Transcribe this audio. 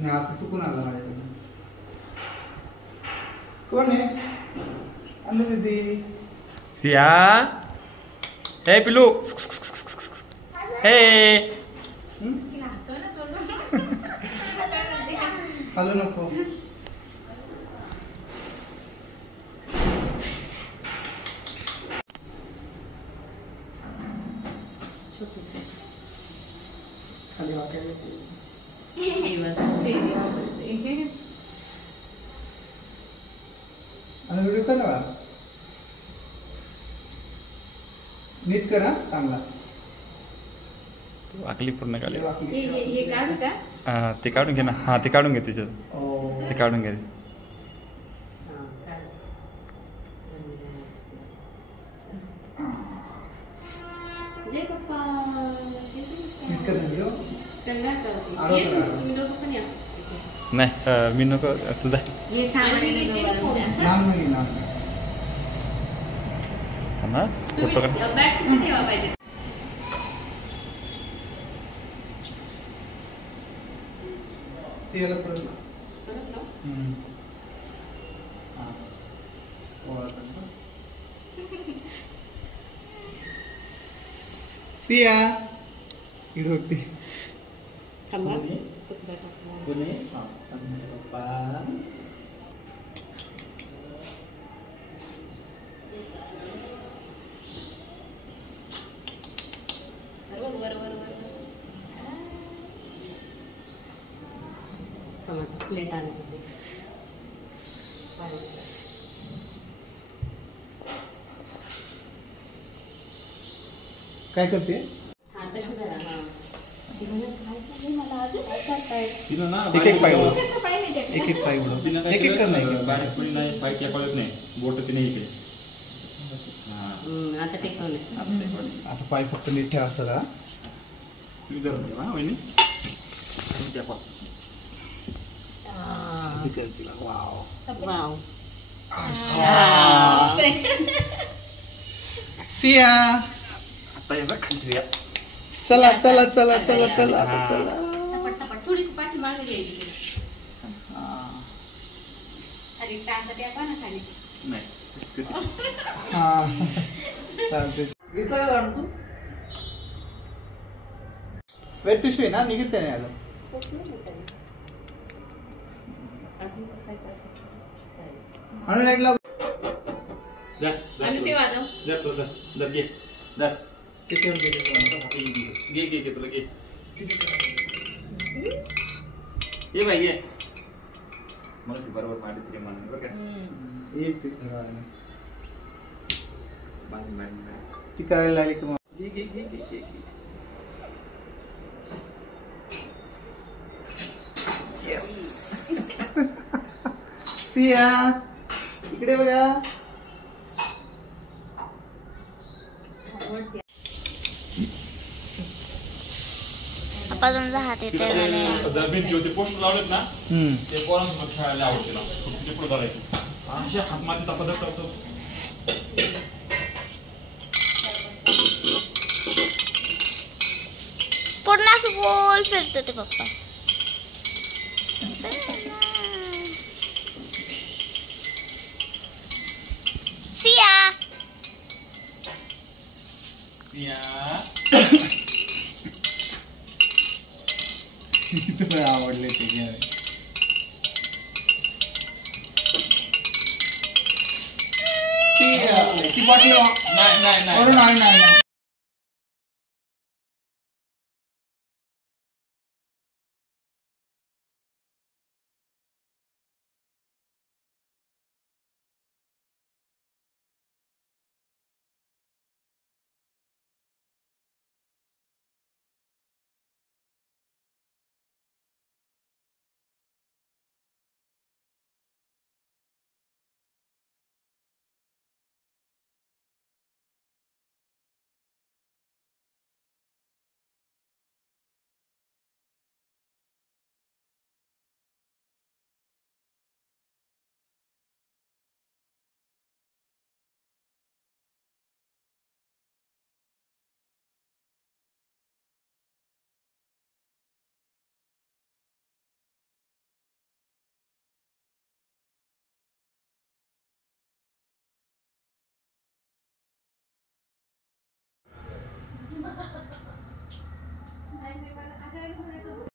नाही असं चुकून आलं माझ्याकडून. कोण आहे? अनु दीदी. सिया हे पिलू हे हलू नको. खाली वाटायला आणि व्हिडिओ कर ना नीट कर. हा चांगला वाकली पूर्ण काढली. हे काढू का? हा ते काढून घे ना. हा ते काढून घे तिच्यात. ते काढून घे. जय पप्पा. नीट कर व्हिडिओ. नाही मी नको तुझा. नाम नाही नाम. फोटो काढ. सियाला परत सिया इकडे बघते. प्लेट आणते. काय करते? एक एक पाय उडव. एक एक पाय उडव. एक एक कर. नाही पाय त्या कळत नाही. बोट तिने इकडे. आता टेकवले. आता पाय फक्त नीट ठेवा सर. तुम्ही धरून ठेवा वहिनी. त्या पाय तिला. Wow wow. सिया आता याला खाली या. चला चला चला चला चला आता चला. सपाट सपाट थोडीशी पाठी मागे घ्यायची. अरे टाचा द्या ना खाली. नाही हा चालते. घेतला का तू? वेट पिशवी आहे ना. निघत नाही आलं. आणि लाईट लाव. आणि ते वाजव. दर तो दर घे. दर घे घे घे तुला घे. ये बाई ये. मला बरोबर पाठी तुझ्या मनाने बरं का. येईल ते ठेवायला. बाय ती करायला लागली की मग घे घे घे घे घे. येस. सिया इकडे बघा. पप्पा तुमचा हात येते जर भिंती होते पोस्टर लावलेत ना ते पोरांसोबत खेळायला आवडते ना. ते पुढे करायचे असे हात माती पदार्थ असं. पूर्ण असं गोल फिरत ते पप्पा. सिया तुला आवडले ते घ्या. ती बॉटल नाही नाही नाही. नाही, मला अशा वेळेला म्हणायचं होतं.